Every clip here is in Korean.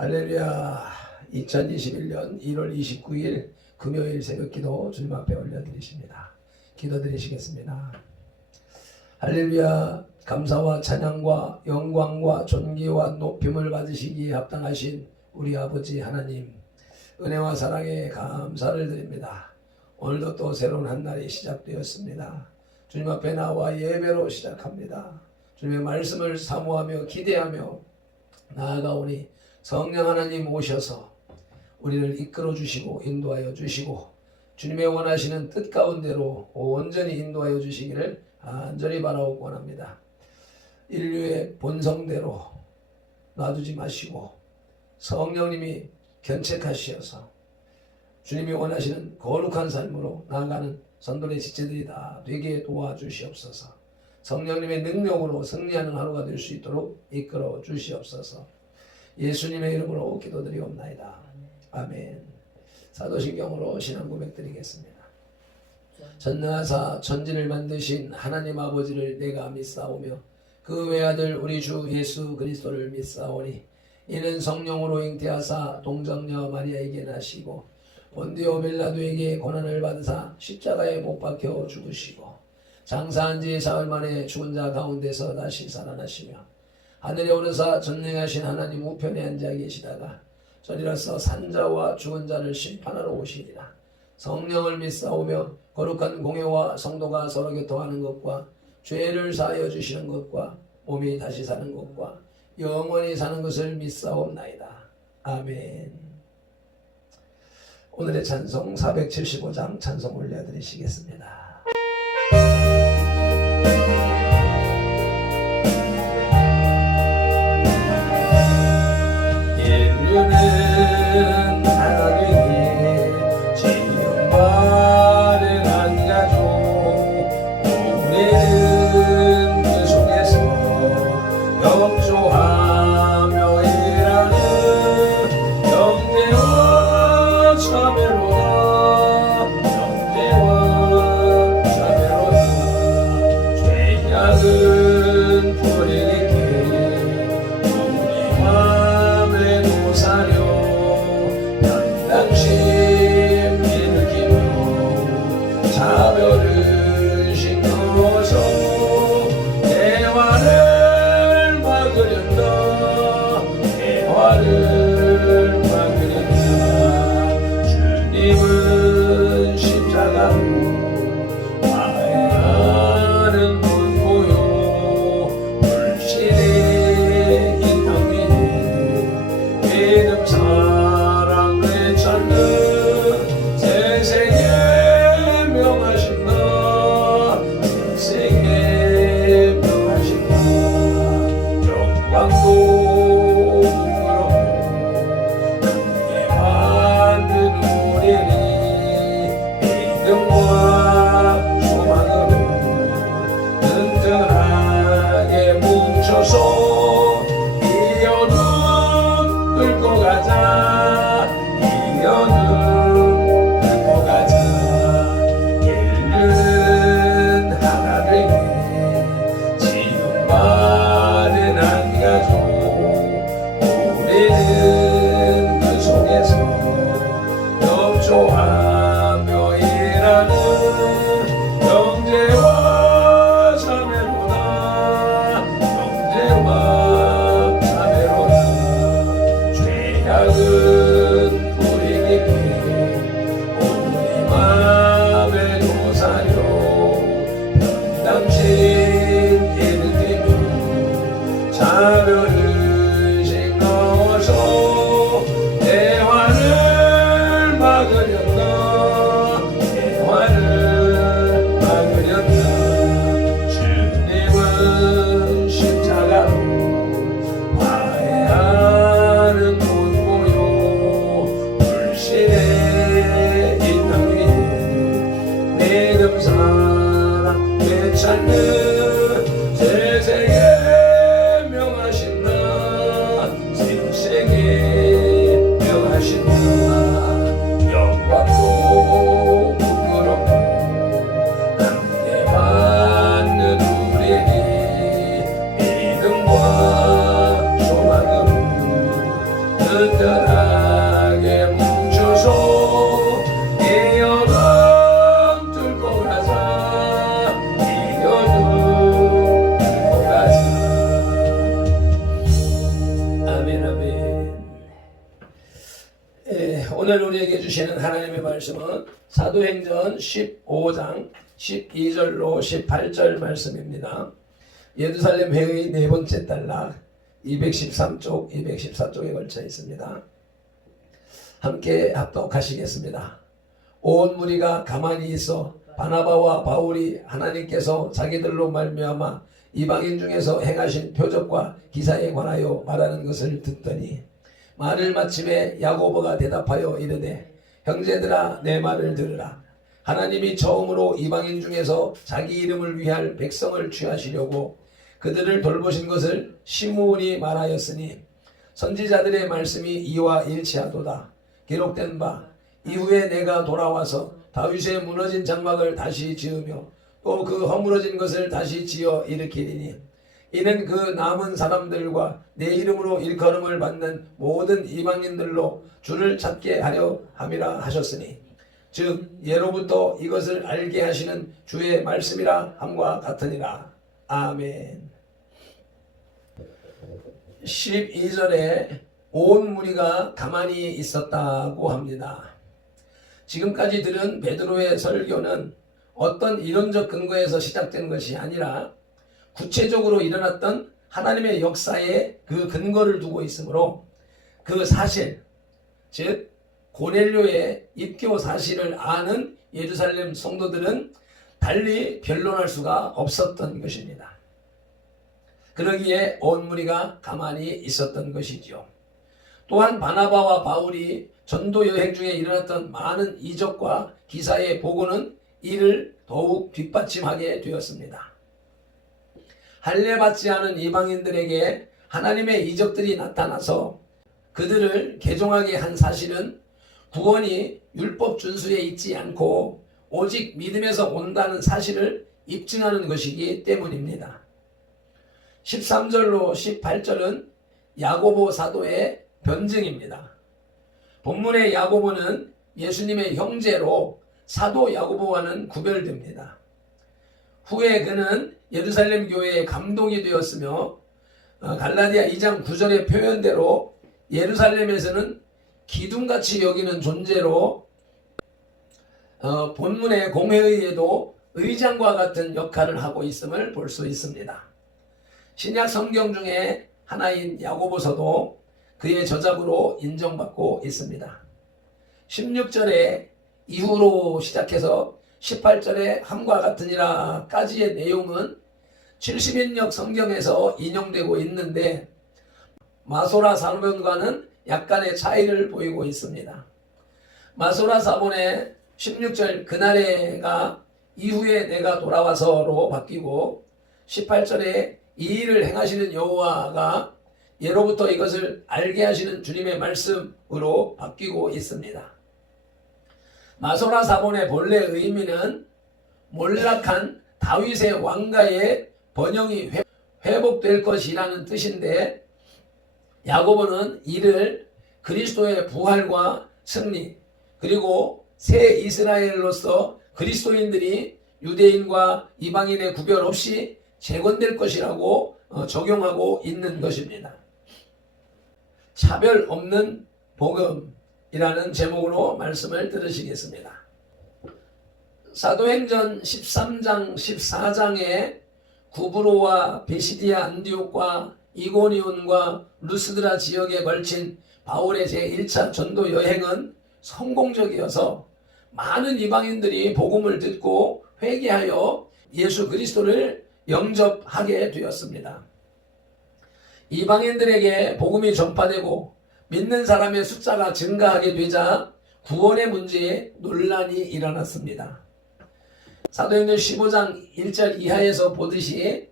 할렐루야. 2021년 1월 29일 금요일 새벽기도 주님 앞에 올려드리십니다. 기도드리시겠습니다. 할렐루야. 감사와 찬양과 영광과 존귀와 높임을 받으시기에 합당하신 우리 아버지 하나님, 은혜와 사랑에 감사를 드립니다. 오늘도 또 새로운 한 날이 시작되었습니다. 주님 앞에 나와 예배로 시작합니다. 주님의 말씀을 사모하며 기대하며 나아가오니 성령 하나님 오셔서 우리를 이끌어 주시고 인도하여 주시고 주님의 원하시는 뜻 가운데로 온전히 인도하여 주시기를 간절히 바라고 원합니다. 인류의 본성대로 놔두지 마시고 성령님이 견책하시어서 주님이 원하시는 거룩한 삶으로 나아가는 선돌의 지체들이 다 되게 도와주시옵소서. 성령님의 능력으로 승리하는 하루가 될 수 있도록 이끌어 주시옵소서. 예수님의 이름으로 기도드리옵나이다. 아멘. 사도신경으로 신앙 고백드리겠습니다. 전능하사 천지를 만드신 하나님 아버지를 내가 믿사오며 그 외아들 우리 주 예수 그리스도를 믿사오니 이는 성령으로 잉태하사 동정녀 마리아에게 나시고 본디오 빌라도에게 고난을 받으사 십자가에 못 박혀 죽으시고 장사한 지 사흘 만에 죽은 자 가운데서 다시 살아나시며 하늘에 오르사 전능하신 하나님 우편에 앉아 계시다가 저리로서 산자와 죽은 자를 심판하러 오시리라. 성령을 믿사오며 거룩한 공회와 성도가 서로 교통하는 것과 죄를 사하여 주시는 것과 몸이 다시 사는 것과 영원히 사는 것을 믿사옵나이다. 아멘. 오늘의 찬송 475장 찬송 올려드리시겠습니다. 인류는 하나 되기에 지은 바른 한 가족 우리는 그 속에서 협조하며 일하는 형제와 자매로다. 형제와 자매로다. 죄악은 불이게 변당심 일으키며 자별을 심어서 대화를 막으련다. 대화를 막으련다. 주님은 십자가로 화해하는 분보요 불신의 이 땅 위에 믿음 사랑을 찾는 생생에 명하신다. 생생에 명하신다. 영광도 부끄럽고 함께 받는 우리니 믿음과 소망으로 튼튼하게 뭉쳐서 이 어둠 뚫고 가자. 이 어둠 뚫고 가자. 인류는 하나 되게 지음받은 한 가족 우리는 그 속에서 협조하며 일하는 형제와 자매로다. 형제와 자매로다. 죄악은 불이 깊이 우리 맘에 도사려 변당신 일으키며 자별을 싱거워서 대화를 막으렸다. 대화를 막으렸다. 주님은 십자가로 화해하는 분보요 튼튼하게 뭉쳐서 이 여름 뚫고 가자. 이 여름 뚫고 가자. 아멘 아멘. 오늘 우리에게 주시는 하나님의 말씀은 사도행전 15장 12절로 18절 말씀입니다. 예루살렘 회의 네 번째 단락 213쪽, 214쪽에 걸쳐 있습니다. 함께 합독하시겠습니다. 온 무리가 가만히 있어 바나바와 바울이 하나님께서 자기들로 말미암아 이방인 중에서 행하신 표적과 기사에 관하여 말하는 것을 듣더니 말을 마침에 야고보가 대답하여 이르되 형제들아 내 말을 들으라. 하나님이 처음으로 이방인 중에서 자기 이름을 위할 백성을 취하시려고 그들을 돌보신 것을 시므온이 말하였으니 선지자들의 말씀이 이와 일치하도다. 기록된 바 이후에 내가 돌아와서 다윗의 무너진 장막을 다시 지으며 또 그 허물어진 것을 다시 지어 일으키리니 이는 그 남은 사람들과 내 이름으로 일컬음을 받는 모든 이방인들로 주를 찾게 하려 함이라 하셨으니 즉 예로부터 이것을 알게 하시는 주의 말씀이라 함과 같으니라. 아멘. 12절에 온 무리가 가만히 있었다고 합니다. 지금까지 들은 베드로의 설교는 어떤 이론적 근거에서 시작된 것이 아니라 구체적으로 일어났던 하나님의 역사에 그 근거를 두고 있으므로 그 사실, 즉 고넬료의 입교 사실을 아는 예루살렘 성도들은 달리 변론할 수가 없었던 것입니다. 그러기에 온 무리가 가만히 있었던 것이죠. 또한 바나바와 바울이 전도 여행 중에 일어났던 많은 이적과 기사의 보고는 이를 더욱 뒷받침하게 되었습니다. 할례받지 않은 이방인들에게 하나님의 이적들이 나타나서 그들을 개종하게 한 사실은 구원이 율법 준수에 있지 않고 오직 믿음에서 온다는 사실을 입증하는 것이기 때문입니다. 13절로 18절은 야고보 사도의 변증입니다. 본문의 야고보는 예수님의 형제로 사도 야고보와는 구별됩니다. 후에 그는 예루살렘 교회의 감독이 되었으며 갈라디아 2장 9절의 표현대로 예루살렘에서는 기둥같이 여기는 존재로 본문의 공회의에도 의장과 같은 역할을 하고 있음을 볼 수 있습니다. 신약 성경 중에 하나인 야고보서도 그의 저작으로 인정받고 있습니다. 16절에 이후로 시작해서 18절에 함과 같으니라 까지의 내용은 70인역 성경에서 인용되고 있는데 마소라 사본과는 약간의 차이를 보이고 있습니다. 마소라 사본의 16절 그날에가 이후에 내가 돌아와서로 바뀌고 18절에 이 일을 행하시는 여호와가 예로부터 이것을 알게 하시는 주님의 말씀으로 바뀌고 있습니다. 마소라 사본의 본래 의미는 몰락한 다윗의 왕가의 번영이 회복될 것이라는 뜻인데 야고보는 이를 그리스도의 부활과 승리 그리고 새 이스라엘로서 그리스도인들이 유대인과 이방인의 구별 없이 재건될 것이라고 적용하고 있는 것입니다. 차별 없는 복음이라는 제목으로 말씀을 들으시겠습니다. 사도행전 13장 14장에 구브로와 베시디아 안디옥과 이고니온과 루스드라 지역에 걸친 바울의 제1차 전도 여행은 성공적이어서 많은 이방인들이 복음을 듣고 회개하여 예수 그리스도를 영접하게 되었습니다. 이방인들에게 복음이 전파되고 믿는 사람의 숫자가 증가하게 되자 구원의 문제에 논란이 일어났습니다. 사도행전 15장 1절 이하에서 보듯이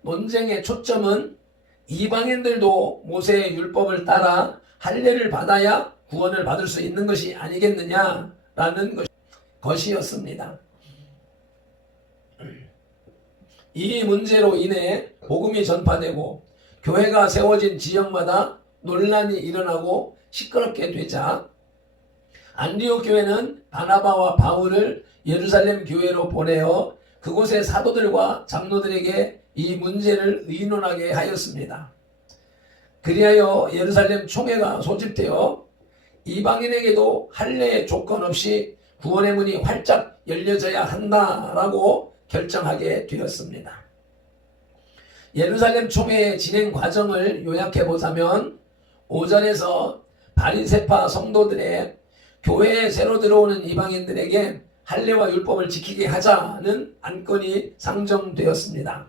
논쟁의 초점은 이방인들도 모세의 율법을 따라 할례를 받아야 구원을 받을 수 있는 것이 아니겠느냐라는 것이었습니다. 이 문제로 인해 복음이 전파되고 교회가 세워진 지역마다 논란이 일어나고 시끄럽게 되자 안디옥 교회는 바나바와 바울을 예루살렘 교회로 보내어 그곳의 사도들과 장로들에게 이 문제를 의논하게 하였습니다. 그리하여 예루살렘 총회가 소집되어 이방인에게도 할례의 조건 없이 구원의 문이 활짝 열려져야 한다라고 결정하게 되었습니다. 예루살렘 총회의 진행 과정을 요약해 보자면 오전에서 바리새파 성도들의 교회에 새로 들어오는 이방인들에게 할례와 율법을 지키게 하자는 안건이 상정되었습니다.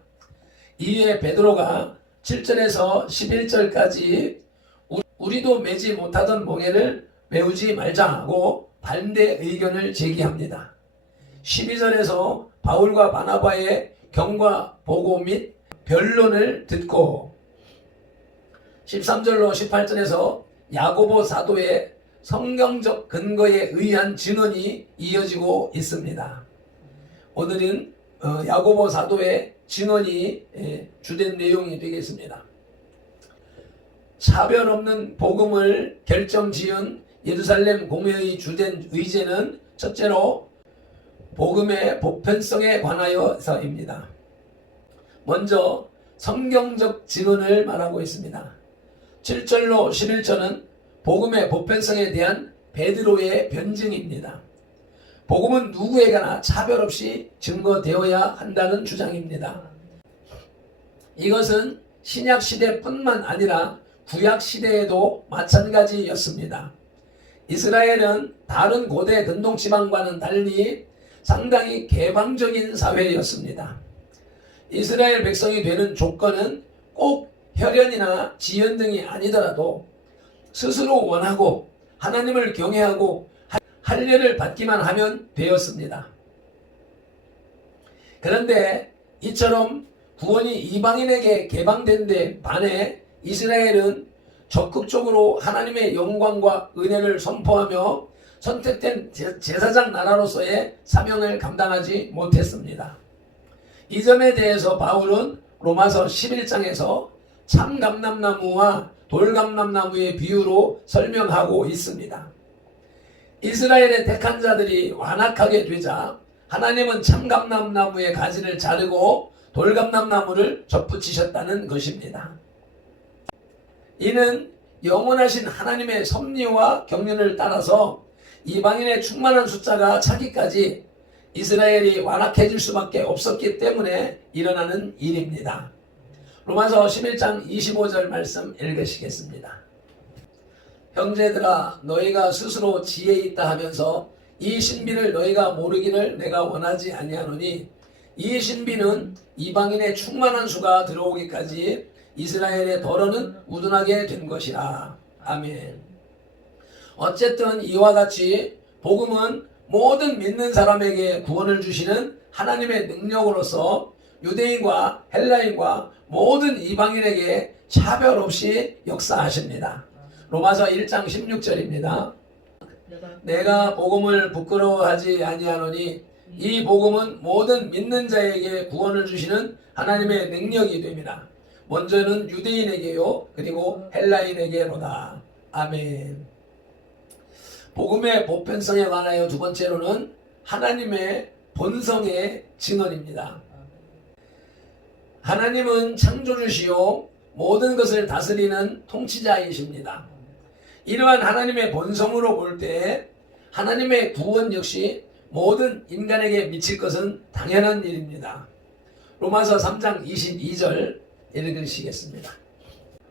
이에 베드로가 7절에서 11절까지 우리도 매지 못하던 몽에를 메우지 말자고 반대 의견을 제기합니다. 12절에서 바울과 바나바의 경과 보고 및 변론을 듣고 13절로 18절에서 야고보 사도의 성경적 근거에 의한 증언이 이어지고 있습니다. 오늘은 야고보 사도의 증언이 주된 내용이 되겠습니다. 차별 없는 복음을 결정지은 예루살렘 공회의 주된 의제는 첫째로 복음의 보편성에 관하여서입니다. 먼저 성경적 증언을 말하고 있습니다. 7절로 11절은 복음의 보편성에 대한 베드로의 변증입니다. 복음은 누구에게나 차별 없이 증거되어야 한다는 주장입니다. 이것은 신약 시대뿐만 아니라 구약 시대에도 마찬가지였습니다. 이스라엘은 다른 고대 근동 지방과는 달리 상당히 개방적인 사회였습니다. 이스라엘 백성이 되는 조건은 꼭 혈연이나 지연 등이 아니더라도 스스로 원하고 하나님을 경외하고 할례를 받기만 하면 되었습니다. 그런데 이처럼 구원이 이방인에게 개방된 데 반해 이스라엘은 적극적으로 하나님의 영광과 은혜를 선포하며 선택된 제사장 나라로서의 사명을 감당하지 못했습니다. 이 점에 대해서 바울은 로마서 11장에서 참감람나무와 돌감람나무의 비유로 설명하고 있습니다. 이스라엘의 택한 자들이 완악하게 되자 하나님은 참감람나무의 가지를 자르고 돌감람나무를 접붙이셨다는 것입니다. 이는 영원하신 하나님의 섭리와 경륜을 따라서 이방인의 충만한 숫자가 차기까지 이스라엘이 완악해질 수밖에 없었기 때문에 일어나는 일입니다. 로마서 11장 25절 말씀 읽으시겠습니다. 형제들아 너희가 스스로 지혜 있다 하면서 이 신비를 너희가 모르기를 내가 원하지 아니하노니 이 신비는 이방인의 충만한 수가 들어오기까지 이스라엘의 덜어는 우둔하게 된 것이라. 아멘. 어쨌든 이와 같이 복음은 모든 믿는 사람에게 구원을 주시는 하나님의 능력으로서 유대인과 헬라인과 모든 이방인에게 차별 없이 역사하십니다. 로마서 1장 16절입니다. 내가 복음을 부끄러워하지 아니하노니 이 복음은 모든 믿는 자에게 구원을 주시는 하나님의 능력이 됩니다. 먼저는 유대인에게요, 그리고 헬라인에게로다. 아멘. 복음의 보편성에 관하여 두 번째로는 하나님의 본성의 증언입니다. 하나님은 창조주시요 모든 것을 다스리는 통치자이십니다. 이러한 하나님의 본성으로 볼 때 하나님의 구원 역시 모든 인간에게 미칠 것은 당연한 일입니다. 로마서 3장 22절 읽으시겠습니다.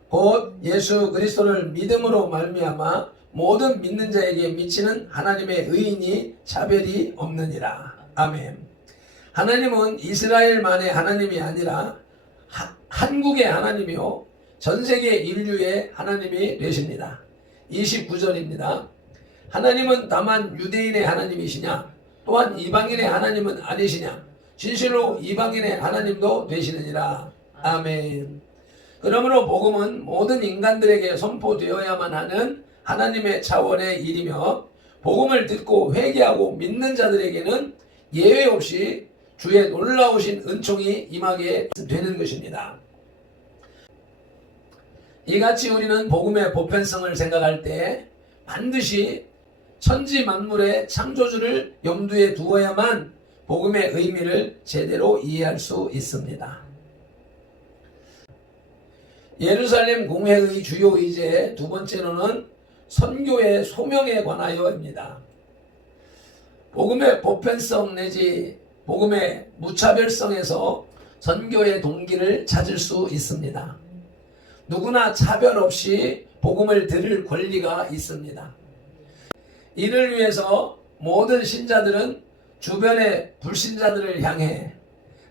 곧 예수 그리스도를 믿음으로 말미암아 모든 믿는 자에게 미치는 하나님의 의인이 차별이 없느니라. 아멘. 하나님은 이스라엘만의 하나님이 아니라 한국의 하나님이요 전 세계 인류의 하나님이 되십니다. 29절입니다. 하나님은 다만 유대인의 하나님이시냐 또한 이방인의 하나님은 아니시냐 진실로 이방인의 하나님도 되시느니라. 아멘. 그러므로 복음은 모든 인간들에게 선포되어야만 하는 하나님의 차원의 일이며 복음을 듣고 회개하고 믿는 자들에게는 예외 없이 주의 놀라우신 은총이 임하게 되는 것입니다. 이같이 우리는 복음의 보편성을 생각할 때 반드시 천지 만물의 창조주를 염두에 두어야만 복음의 의미를 제대로 이해할 수 있습니다. 예루살렘 공회의 주요 의제 두 번째로는 선교의 소명에 관하여입니다. 복음의 보편성 내지 복음의 무차별성에서 선교의 동기를 찾을 수 있습니다. 누구나 차별 없이 복음을 들을 권리가 있습니다. 이를 위해서 모든 신자들은 주변의 불신자들을 향해,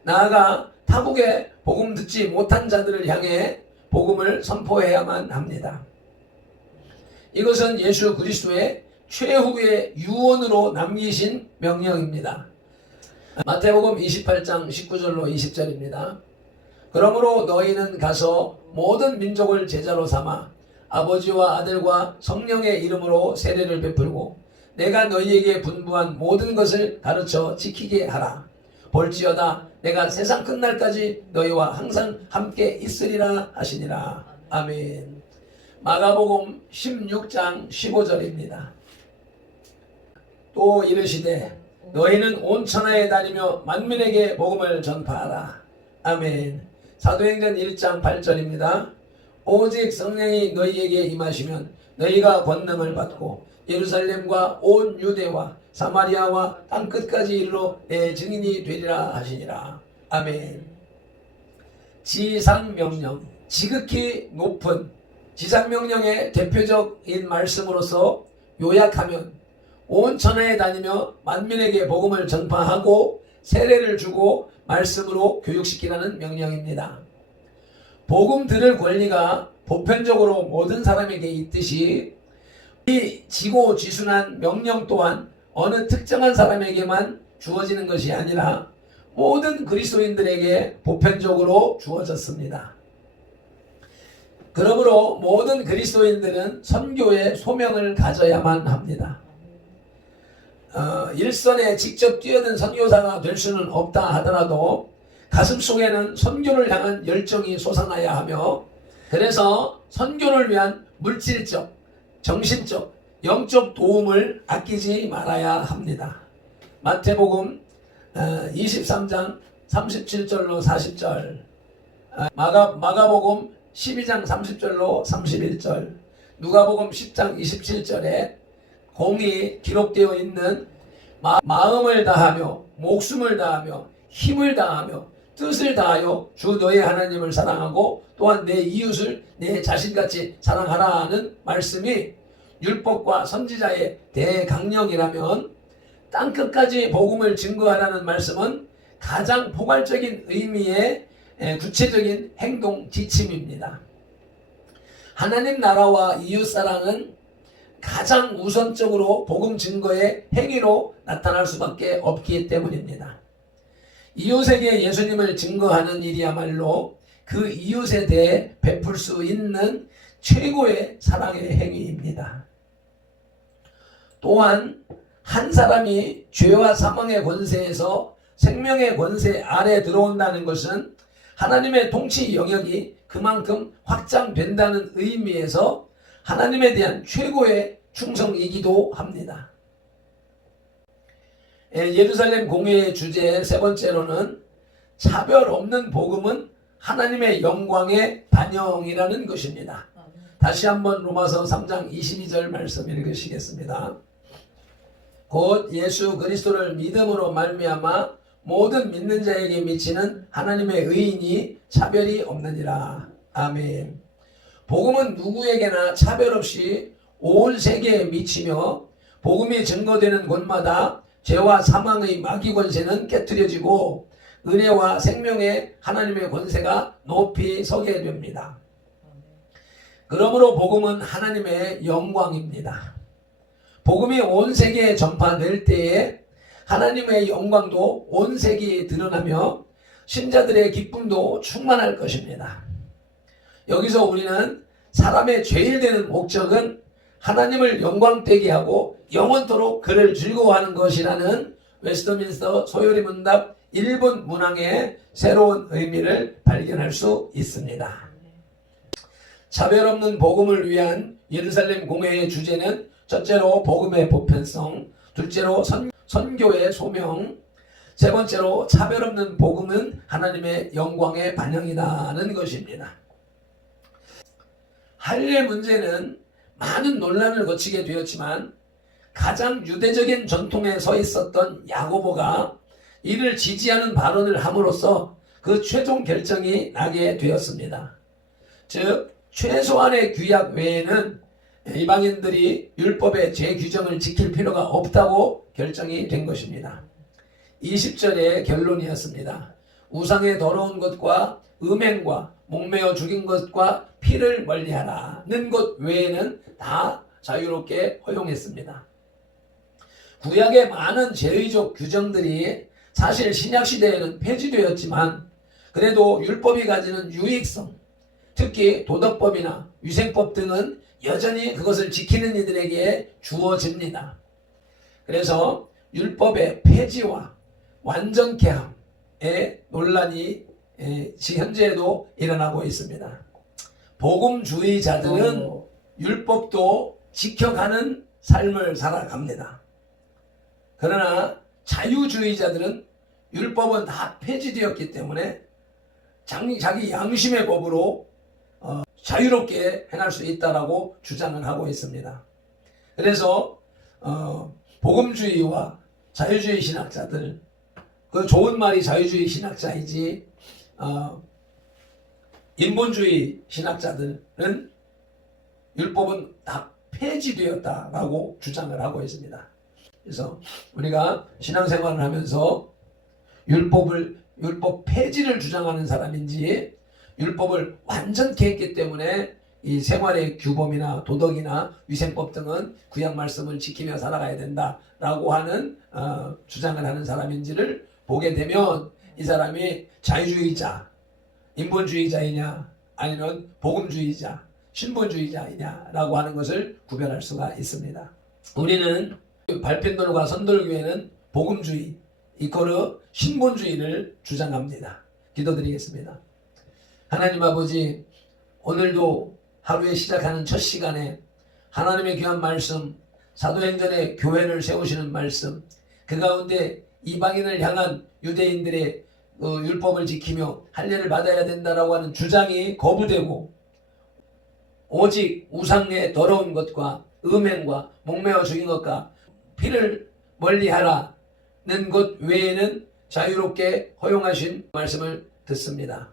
나아가 타국에 복음 듣지 못한 자들을 향해 복음을 선포해야만 합니다. 이것은 예수 그리스도의 최후의 유언으로 남기신 명령입니다. 마태복음 28장 19절로 20절입니다. 그러므로 너희는 가서 모든 민족을 제자로 삼아 아버지와 아들과 성령의 이름으로 세례를 베풀고 내가 너희에게 분부한 모든 것을 가르쳐 지키게 하라. 볼지어다 내가 세상 끝날까지 너희와 항상 함께 있으리라 하시니라. 아멘. 마가복음 16장 15절입니다. 또 이르시되 너희는 온 천하에 다니며 만민에게 복음을 전파하라. 아멘. 사도행전 1장 8절입니다. 오직 성령이 너희에게 임하시면 너희가 권능을 받고 예루살렘과 온 유대와 사마리아와 땅끝까지 이르러 내 증인이 되리라 하시니라. 아멘. 지상명령, 지극히 높은 지상명령의 대표적인 말씀으로서 요약하면 온 천하에 다니며 만민에게 복음을 전파하고 세례를 주고 말씀으로 교육시키라는 명령입니다. 복음 들을 권리가 보편적으로 모든 사람에게 있듯이 이 지고지순한 명령 또한 어느 특정한 사람에게만 주어지는 것이 아니라 모든 그리스도인들에게 보편적으로 주어졌습니다. 그러므로 모든 그리스도인들은 선교의 소명을 가져야만 합니다. 일선에 직접 뛰어든 선교사가 될 수는 없다 하더라도 가슴속에는 선교를 향한 열정이 솟아나야 하며, 그래서 선교를 위한 물질적, 정신적, 영적 도움을 아끼지 말아야 합니다. 마태복음 23장 37절로 40절, 마가복음 12장 30절로 31절, 누가복음 10장 27절에 공이 기록되어 있는 마음을 다하며 목숨을 다하며 힘을 다하며 뜻을 다하여 주 너의 하나님을 사랑하고 또한 내 이웃을 내 자신같이 사랑하라는 말씀이 율법과 선지자의 대강령이라면, 땅끝까지 복음을 증거하라는 말씀은 가장 포괄적인 의미의 구체적인 행동 지침입니다. 하나님 나라와 이웃사랑은 가장 우선적으로 복음 증거의 행위로 나타날 수밖에 없기 때문입니다. 이웃에게 예수님을 증거하는 일이야말로 그 이웃에 대해 베풀 수 있는 최고의 사랑의 행위입니다. 또한 한 사람이 죄와 사망의 권세에서 생명의 권세 아래 들어온다는 것은 하나님의 통치 영역이 그만큼 확장된다는 의미에서 하나님에 대한 최고의 충성이기도 합니다. 예루살렘 공회의 주제 세 번째로는 차별 없는 복음은 하나님의 영광의 반영이라는 것입니다. 다시 한번 로마서 3장 22절 말씀 읽으시겠습니다. 곧 예수 그리스도를 믿음으로 말미암아 모든 믿는 자에게 미치는 하나님의 의인이 차별이 없느니라. 아멘. 복음은 누구에게나 차별 없이 온 세계에 미치며 복음이 증거되는 곳마다 죄와 사망의 마귀 권세는 깨트려지고 은혜와 생명의 하나님의 권세가 높이 서게 됩니다. 그러므로 복음은 하나님의 영광입니다. 복음이 온 세계에 전파될 때에 하나님의 영광도 온 세계에 드러나며 신자들의 기쁨도 충만할 것입니다. 여기서 우리는 사람의 제일 되는 목적은 하나님을 영광되게 하고 영원토록 그를 즐거워하는 것이라는 웨스트민스터 소요리 문답 1분 문항의 새로운 의미를 발견할 수 있습니다. 차별 없는 복음을 위한 예루살렘 공회의 주제는 첫째로 복음의 보편성, 둘째로 선교의 소명, 세 번째로 차별 없는 복음은 하나님의 영광의 반영이라는 것입니다. 할례 문제는 많은 논란을 거치게 되었지만 가장 유대적인 전통에 서 있었던 야고보가 이를 지지하는 발언을 함으로써 그 최종 결정이 나게 되었습니다. 즉 최소한의 규약 외에는 이방인들이 율법의 재규정을 지킬 필요가 없다고 결정이 된 것입니다. 20절의 결론이었습니다. 우상의 더러운 것과 음행과 목매어 죽인 것과 피를 멀리하라는 것 외에는 다 자유롭게 허용했습니다. 구약의 많은 제의적 규정들이 사실 신약시대에는 폐지되었지만 그래도 율법이 가지는 유익성, 특히 도덕법이나 위생법 등은 여전히 그것을 지키는 이들에게 주어집니다. 그래서 율법의 폐지와 완전 개혁의 논란이 현재에도 일어나고 있습니다. 복음주의자들은 율법도 지켜가는 삶을 살아갑니다. 그러나 자유주의자들은 율법은 다 폐지되었기 때문에 자기 양심의 법으로 자유롭게 행할 수 있다라고 주장을 하고 있습니다. 그래서 복음주의와 자유주의 신학자들, 그 좋은 말이 자유주의 신학자이지 인본주의 신학자들은 율법은 다 폐지되었다라고 주장을 하고 있습니다. 그래서 우리가 신앙생활을 하면서 율법 폐지를 주장하는 사람인지 율법을 완전히 했기 때문에 이 생활의 규범이나 도덕이나 위생법 등은 구약 말씀을 지키며 살아가야 된다라고 하는 주장을 하는 사람인지를 보게 되면 이 사람이 자유주의자, 인본주의자이냐 아니면 복음주의자, 신본주의자이냐라고 하는 것을 구별할 수가 있습니다. 우리는 발핀돌과 선돌교회는 복음주의, 이코르 신본주의를 주장합니다. 기도드리겠습니다. 하나님 아버지, 오늘도 하루에 시작하는 첫 시간에 하나님의 귀한 말씀, 사도행전의 교회를 세우시는 말씀, 그 가운데 이방인을 향한 유대인들의 율법을 지키며 할례를 받아야 된다라고 하는 주장이 거부되고 오직 우상의 더러운 것과 음행과 목매어 죽인 것과 피를 멀리하라는 것 외에는 자유롭게 허용하신 말씀을 듣습니다.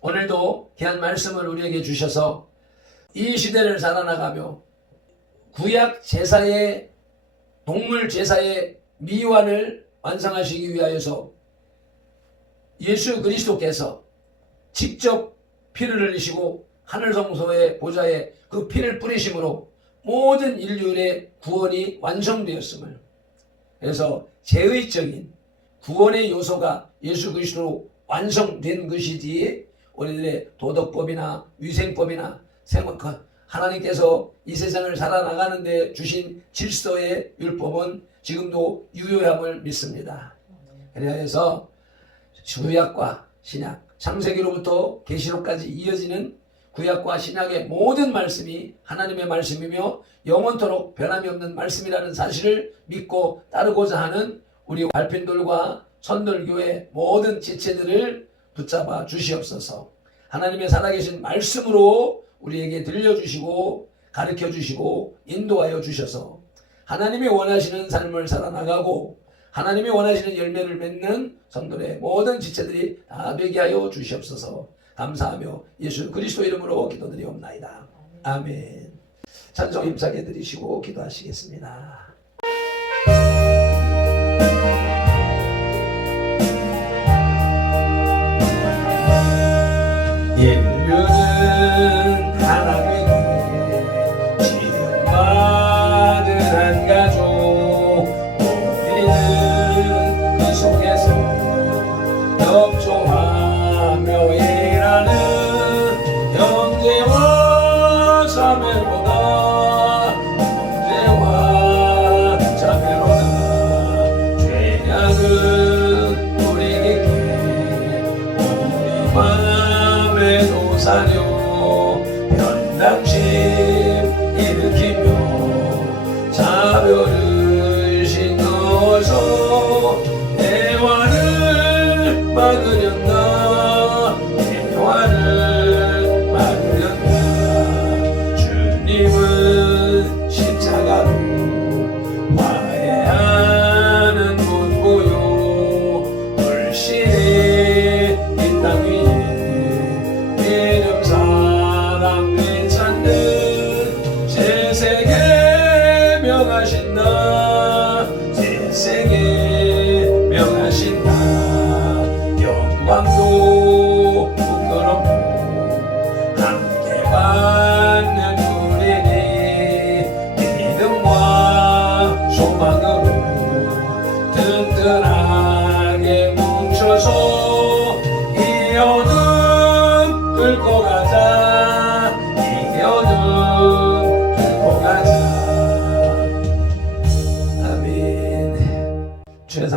오늘도 귀한 말씀을 우리에게 주셔서 이 시대를 살아나가며 구약 제사의 동물 제사의 미완을 완성하시기 위하여서 예수 그리스도께서 직접 피를 흘리시고 하늘성소의 보좌에 그 피를 뿌리심으로 모든 인류의 구원이 완성되었음을, 그래서 제의적인 구원의 요소가 예수 그리스도로 완성된 것이지 우리들의 도덕법이나 위생법이나 하나님께서 이 세상을 살아나가는 데 주신 질서의 율법은 지금도 유효함을 믿습니다. 그래서 구약과 신약, 창세기로부터 계시록까지 이어지는 구약과 신약의 모든 말씀이 하나님의 말씀이며 영원토록 변함이 없는 말씀이라는 사실을 믿고 따르고자 하는 우리 발핀돌과 선돌교의 모든 지체들을 붙잡아 주시옵소서. 하나님의 살아계신 말씀으로 우리에게 들려주시고 가르쳐주시고 인도하여 주셔서 하나님이 원하시는 삶을 살아나가고 하나님이 원하시는 열매를 맺는 성도의 모든 지체들이 다 되게 하여 주시옵소서. 감사하며 예수 그리스도 이름으로 기도드리옵나이다. 아멘. 찬송 힘차게 드리시고 기도하시겠습니다. 인류는 하나 되기에 지음받은 한 가족, 우리는 그 속에서 협조하며 일하는 형제와 자매보다 형제와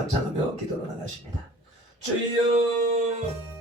감상하며 기도로 나가십니다. 주여